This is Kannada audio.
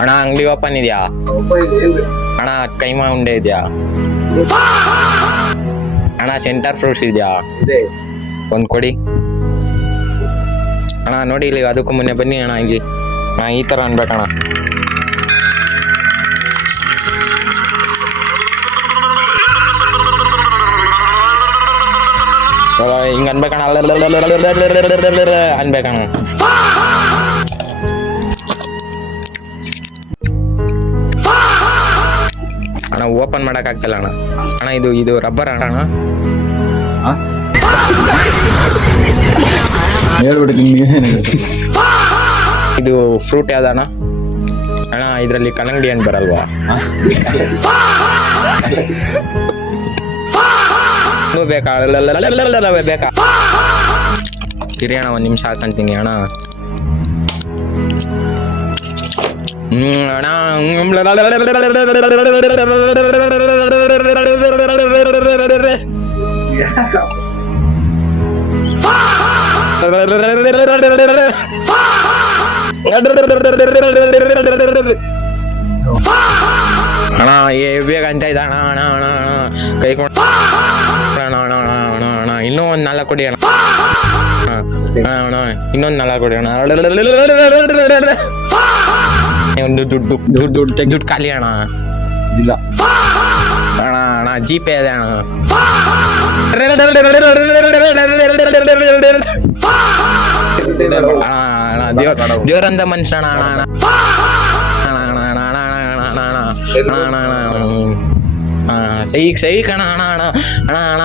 ಅಣ್ಣ ಅಂಗಡಿ ಓಪನ್ ಇದೆಯಾ ಅಣ್ಣ? ಕೈಮಾ ಉಂಡೆ ಇದೆಯಾ ಅಣ್ಣ? ಸೆಂಟರ್ ಫ್ರೂಟ್ಸ್ ಇದೆಯಾ? ಒಂದು ಕೊಡಿ ಅಣ್ಣ. ನೋಡಿ ಇಲ್ಲಿ ಅದಕ್ಕೂ ಮುನ್ನೆ ಬನ್ನಿ ಅಣ್ಣ. ಇಲ್ಲಿ ನಾ ಈ ಥರ ಅನ್ಬೇಕಣ್ಣ. ಹಿಂಗ ಅನ್ಬೇಕಣ್ಣ, ಅನ್ಬೇಕಣ್ಣ. ಅಣ್ಣ ಓಪನ್ ಮಾಡಕ್ ಆಗ್ತಿಲ್ಲ ಅಣ್ಣ. ಅಣ್ಣ ಇದು ರಬ್ಬರ್ ಅಣ್ಣ. ಇದು ಫ್ರೂಟ್ ಯಾವ್ದಣ್ಣ? ಅಣ್ಣ ಇದ್ರಲ್ಲಿ ಕಲ್ಲಂಗಡಿ ಹಣ್ಣು ಬರಲ್ವಾ? ಬೇಕಾ ಬೇಕಾ? ಇರಿ ಅಣ್ಣ, ಒಂದ್ ನಿಮಿಷ ಹಾಕಂತೀನಿ ಅಣ್ಣ. ಅಣ್ಣ ಅಣ್ಣ ಬೇಗ ಅಂತ ಇದ್ದ ಅಣ್ಣ. ಅಣ್ಣ ಅಣ್ಣ ಅಣ್ಣ ಕೈಕೊಂಡು ಅಣ್ಣ ಅಣ್ಣ ಅಣ್ಣ ಅಣ್ಣ ಇನ್ನೂ ಒಂದು 4 ಕೊಡಿ ಅಣ್ಣ. ಅಣ್ಣ ಇನ್ನೊಂದು 4 ಕೊಡಿ ಅಣ್ಣ. ಒಂದು ದುಡ್ಡು ಖಾಲಿ ಅಣ್ಣ. ಇಲ್ಲ ಅಣ್ಣ ಅಣ್ಣ ಜಿಪೇ ಇದೆ ಅಣ್ಣ. ದೇವ್ರಂತ ಮನುಷ್ಯ ಅಣ್ಣ. ಅಣ್ಣ ಸೈ ಕಣ ಅಣ್ಣ. ಅಣ್ಣ ಅಣ್ಣ ಅಣ್ಣ